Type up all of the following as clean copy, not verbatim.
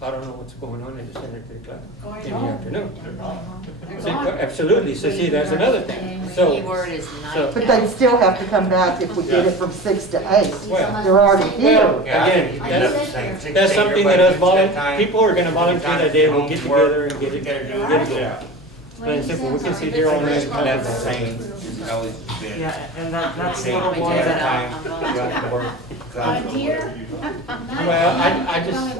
I don't know what's going on, I just send her to the class Going in the home. afternoon. They're See, gone. absolutely, so see, that's another thing, The so. key word is so- But they'd still have to come back if we did it from 6 to 8. Well, They're already here. Well, again, that's something that us people are gonna volunteer that day, we'll get together and get it going. Yeah. Plain and simple, we can sit here all night and talk That's the about same, it. it's always been. Yeah, and that's the Take one it at a that, time, you have to work. Volunteer? Well,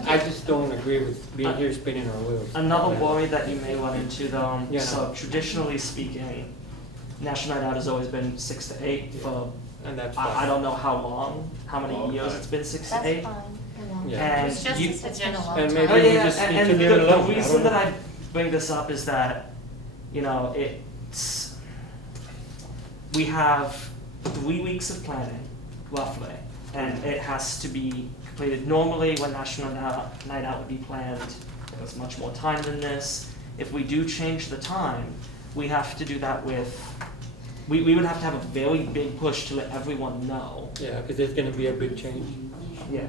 I just don't agree with being here spinning our wheels. another worry that you may run into though, Yeah. so traditionally speaking, National Night Out has always been 6 to 8 for, And that's I fine. don't know how long, how many years it's been 6 to 8. Yeah. It's just, you- it's been a long And time. maybe Oh, we yeah, just need and to leave it alone. the I reason don't that know. I bring this up is that, you know, we have 3 weeks of planning, roughly, and it has to be completed. Normally, when National Night Out would be planned, it was much more time than this. If we do change the time, we have to do that with, we would have to have a very big push to let everyone know. Yeah, because there's gonna be a big change, Yeah.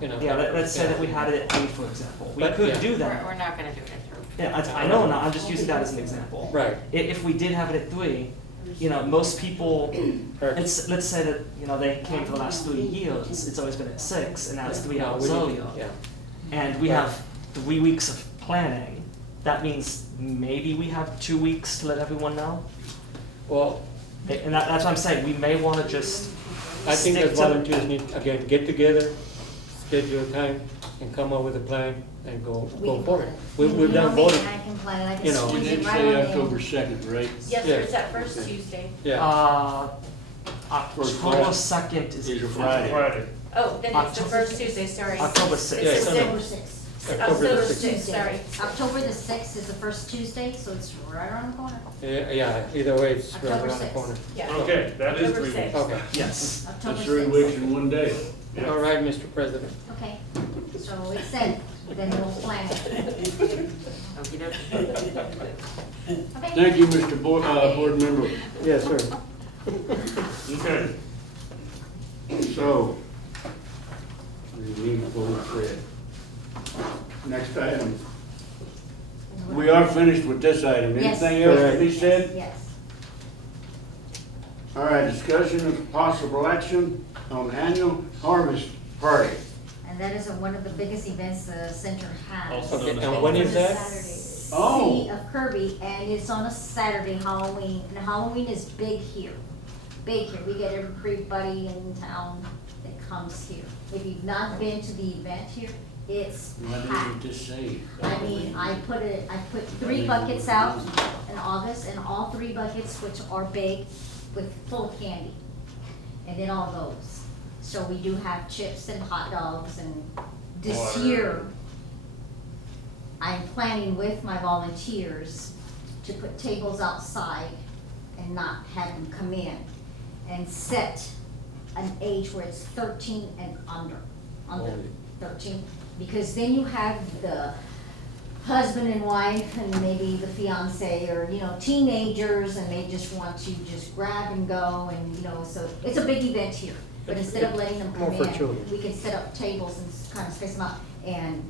you know. Yeah, let's say that we had it at 3, for example. We But, could yeah. do that. We're not gonna do it at 3. Yeah, I know, I'm just using that as an example. Right. If we did have it at 3, you know, most people, let's say that, you know, they came for the last 3 years, it's always been at 6, and now it's 3 No, hours we need- earlier. Yeah, And we have 3 weeks of planning, that means maybe we have 2 weeks to let everyone know? well, And that's what I'm saying, we may wanna just I think stick that to. volunteers need, again, get together, schedule a time, and come up with a plan and go for it. We've done voting, I can plan, I you can know. squeeze You it did right say on in. October 2nd, right? Yes, Yeah. sir, it's that first Tuesday. yeah. October 2nd is. Is a Friday. Oh, then it's the October- first Tuesday, sorry. October It's 6th. Yeah, the it's on October sixth. 6th. October October the 6th, sorry. October the 6th is the first Tuesday, so it's right around the corner. Yeah, either way, it's right October around the 6th. corner. Yeah. Okay, that is October 3 weeks. 6th. Okay, Yes. October That's 3 6th. weeks and 1 day. all right, Mr. President. Okay, so it's sent, then we'll plan it. Okey-dokey. Okay? Thank you, Mr. Board Member. Yes, sir. Okay. So, we need to go thread. Next item. We are finished with this item. Yes. Anything else to be said? Yes. All right, discussion of possible action on annual harvest party. And that is one of the biggest events the center has. Okay, and when is that? Oh. City of Kirby, and it's on a Saturday, Halloween, and Halloween is big here. Big here, we get everybody in town that comes here. If you've not been to the event here, it's What did packed. you just say? I mean, I put 3 buckets out in August, and all 3 buckets, which are big, with full of candy. And then all those. So we do have chips and hot dogs, and this year, I'm planning with my volunteers to put tables outside and not have them come in, and set an age where it's 13 and under Holy. 13, because then you have the husband and wife and maybe the fiance, or, you know, teenagers, and they just want to just grab and go, and, you know, so it's a big event here. But instead of letting them come More for in, children. we can set up tables and kind of space them out, and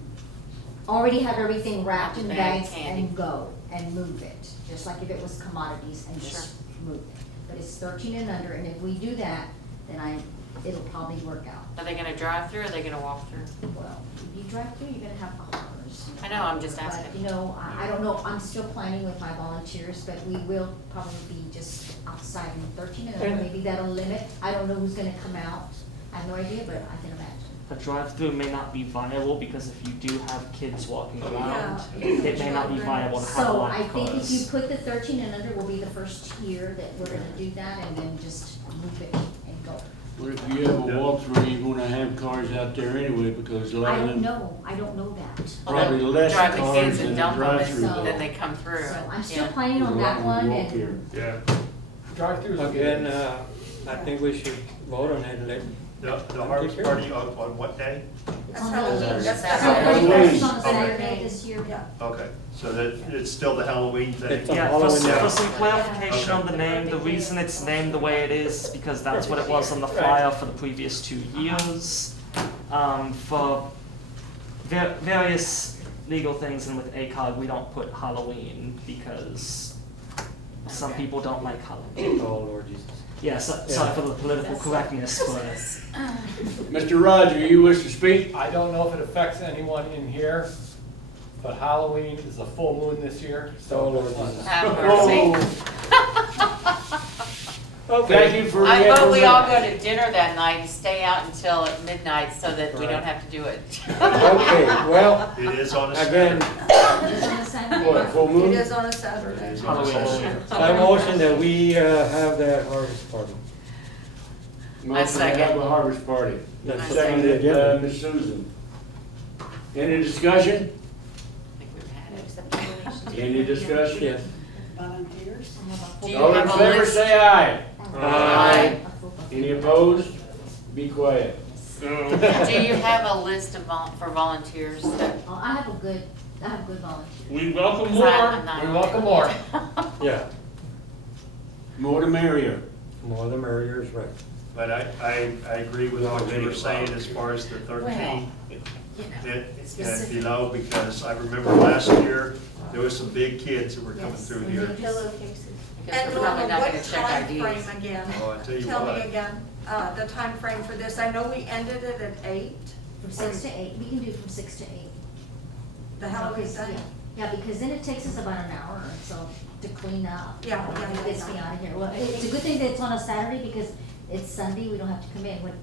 already have everything wrapped in Bag bags candy. and go, and move it, just like if it was commodities, and just move it. But it's 13 and under, and if we do that, then it'll probably work out. Are they gonna drive through or are they gonna walk through? Well, if you drive through, you're gonna have cars. I know, I'm just But, asking. you know, I don't know, I'm still planning with my volunteers, but we will probably be just outside in 13 and under, maybe that'll limit. I don't know who's gonna come out, I have no idea, but I can imagine. A drive-through may not be viable because if you do have kids walking around, Yeah. it may not be viable to have a So lot I of think if you cars. put the 13 and under will be the first year that we're gonna do that, and then just move it and go. Well, if you have a walkthrough, you're gonna have cars out there anyway, because a lot I of don't them, know, I don't know that. probably Well, less drive the cars kids than and the dump them drive-through. So- Then they come through. So I'm still Yeah. planning on that one, and Yeah. Drive-throughs. Again, I think we should vote on it and let. The harvest party on what day? it's on Halloween. Halloween. That's So Halloween. it's on a Okay. Saturday this year. Okay, so that, it's still the Halloween thing? It's on Yeah, Halloween for now. some clarification on the Okay. name, the reason it's named the way it is because that's what it was on the flyer for the previous 2 years. For various legal things, and with ACOG, we don't put Halloween because some Okay. people don't like Halloween. Oh, Lord Jesus. Yeah, sorry for the political correctness, but Mr. Roger, you wish to speak? I don't know if it affects anyone in here, but Halloween is a full moon this year, Oh, so. Lord Jesus. Have mercy. Thank you for. I vote we all go representing. to dinner that night and stay out until midnight so that we Right. don't have to do it. Okay, well, It is on a again, Saturday. It's on the Saturday. What, full It moon? is on a It Saturday. is on a Saturday. I motion that we have that harvest party. Motion to second. have a harvest party. That's I Seconded, second. Ms. Susan. Any discussion? I think we've had it. Any discussion? Yes. Volunteers? Do you All in have a favor, list? say aye. Aye. Any opposed? Be quiet. Do you have a list of for volunteers that? Oh, I have good volunteers. We welcome 'cause more. I'm not We on welcome it. more. Yeah, More the merrier. more the merrier is right. But I agree with what you were saying as far as the 13. And below, because I remember last year, there was some big kids that were coming Yes, through we here. need Pillowcases. Because And we're probably Norma, not what gonna check time IDs. frame again? Oh, I tell you Tell me what. again, the time frame for this. I know we ended it at 8, From 6 to 8, we can do from 6 to 8. the Halloween Because- thing. Yeah, because then it takes us about an hour or so to clean up. Yeah, yeah, It gets me yeah. out of here. Well, it's a good thing that it's on a Saturday because it's Sunday, we don't have to come in. When it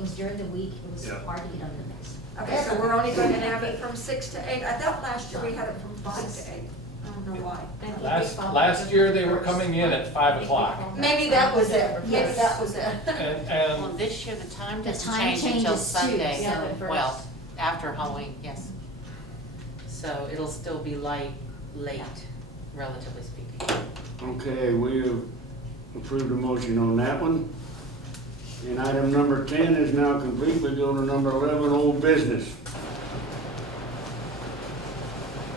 was during the week, it was Yeah. hard to get under the base. Okay, so we're only going to have it from 6 to 8. I thought last year we had it from 5 to 8. I don't know why. Last year they were coming in at 5 o'clock. Maybe that was it. Maybe that was it. And, Well, this year, the time The doesn't time change until changes too, Sunday. yeah, the Well, first. after Halloween, yes. So it'll still be late, relatively speaking. Okay, we have approved a motion on that one. And item number 10 is now complete. We go to number 11, old business.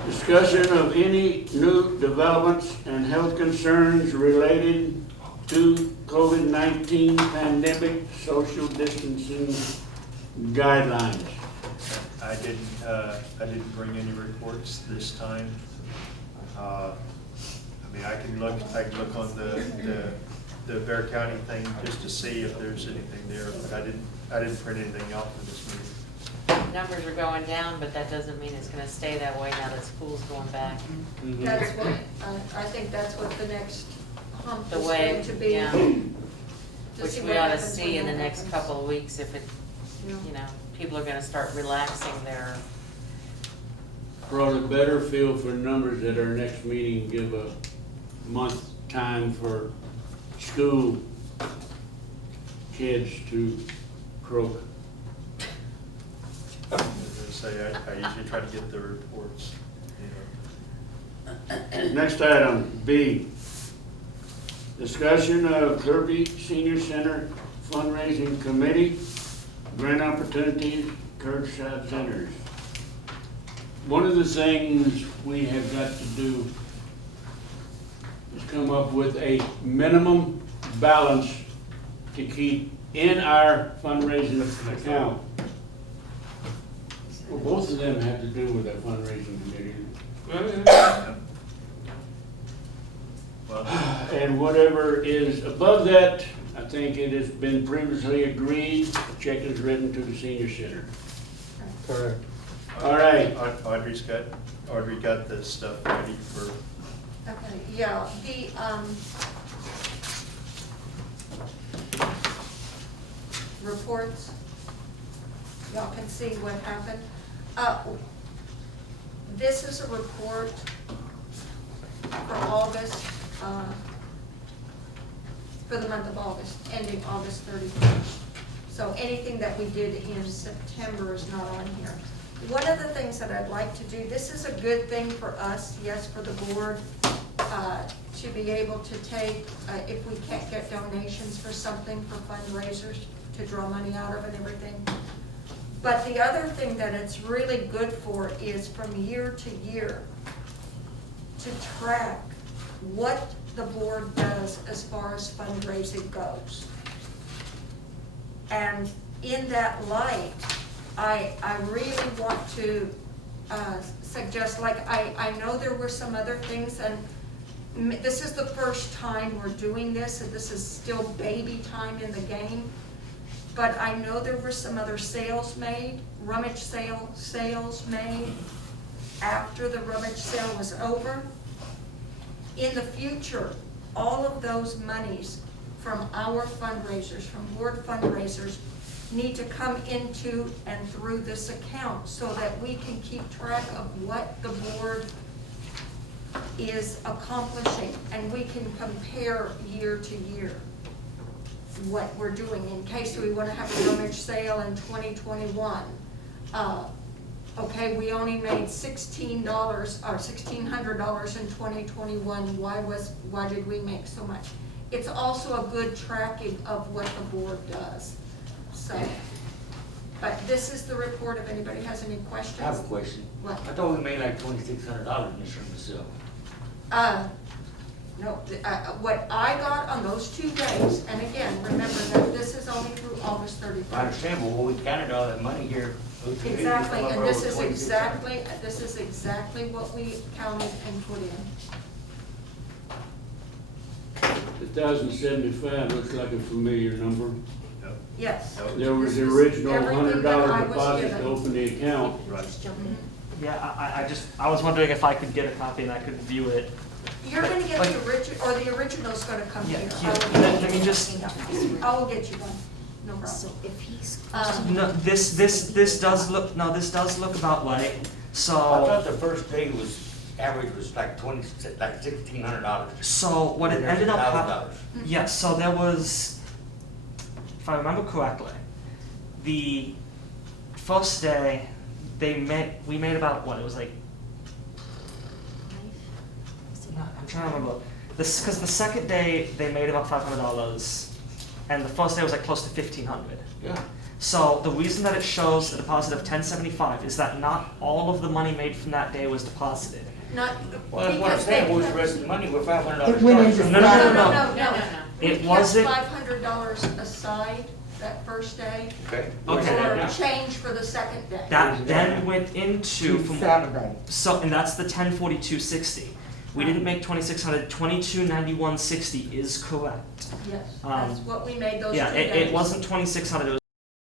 Discussion of any new developments and health concerns related to COVID-19 pandemic social distancing guidelines. I didn't bring any reports this time. I mean, I can look on the Bear County thing just to see if there's anything there, but I didn't print anything out for this meeting. Numbers are going down, but that doesn't mean it's gonna stay that way now that school's going back. That's what, I think that's what the next hump The is way, going to be. yeah. To Which see we what ought to happens see when in the that next happens. couple of weeks if it, Yeah. you know, people are gonna start relaxing their, Probably better feel for numbers at our next meeting, give a month time for school kids to croak. As I say, I usually try to get the reports, you know. Next item, B. Discussion of Kirby Senior Center Fundraising Committee, grant opportunities, curbside centers. One of the things we have got to do is come up with a minimum balance to keep in our fundraising account. Well, both of them have to do with that fundraising committee. Well, And whatever is above that, I think it has been previously agreed, a check is written to the senior center. Correct. All right. Audrey got the stuff ready for, Okay, yeah, the, reports, y'all can see what happened. This is a report for August, for the month of August, ending August 31st. So anything that we did in September is not on here. One of the things that I'd like to do, this is a good thing for us, yes, for the board, to be able to take, if we can't get donations for something for fundraisers, to draw money out of and everything. But the other thing that it's really good for is from year to year, to track what the board does as far as fundraising goes. And in that light, I really want to suggest, like, I know there were some other things, and this is the first time we're doing this, and this is still baby time in the game. But I know there were some other sales made, rummage sales made after the rummage sale was over. In the future, all of those monies from our fundraisers, from board fundraisers, need to come into and through this account so that we can keep track of what the board is accomplishing, and we can compare year to year what we're doing in case we want to have a rummage sale in 2021. Okay, we only made $16 or $1,600 in 2021. Why did we make so much? It's also a good tracking of what the board does. So, but this is the report. If anybody has any questions. I have a question. What? I thought we made like $2,600 in this room itself. No, what I got on those 2 days, and again, remember that this is only through August 31st. I understand, but when we counted all that money here. Exactly, and this is exactly what we counted and put in. 1,075 looks like a familiar number. Yes. There was This the is original everything that I $100 was deposit to given. open the account. Right. Mhm. Yeah, I was wondering if I could get a copy and I could view it. You're gonna get Like- the original, or the original's gonna come Yeah, here. here, I will let get me you just- one. I will get you one, no problem. So if he's. No, this does look about right. I So, thought the first day was, average was like $1,600. so what it ended up happening. $1,000. Yes, so there was, if I remember correctly, the first day we made about what, it was like, I'm trying to remember. Because the second day they made about $500, and the first day was like close to $1,500. Yeah. So the reason that it shows a deposit of $1,075 is that not all of the money made from that day was deposited. Not, Well, that's what I'm because saying, they. where's the rest of the money? We're $500 It went into short. No, no, no, no. No. It We kept wasn't- $500 aside that first day, Okay. Okay. for Yeah. change for the second day. That then went into from Saturday. so, and that's the 1042.60. We didn't make 2,600. 2291.60 is correct. Yes, Um, that's what we made those 2 Yeah, days. it wasn't 2,600. It was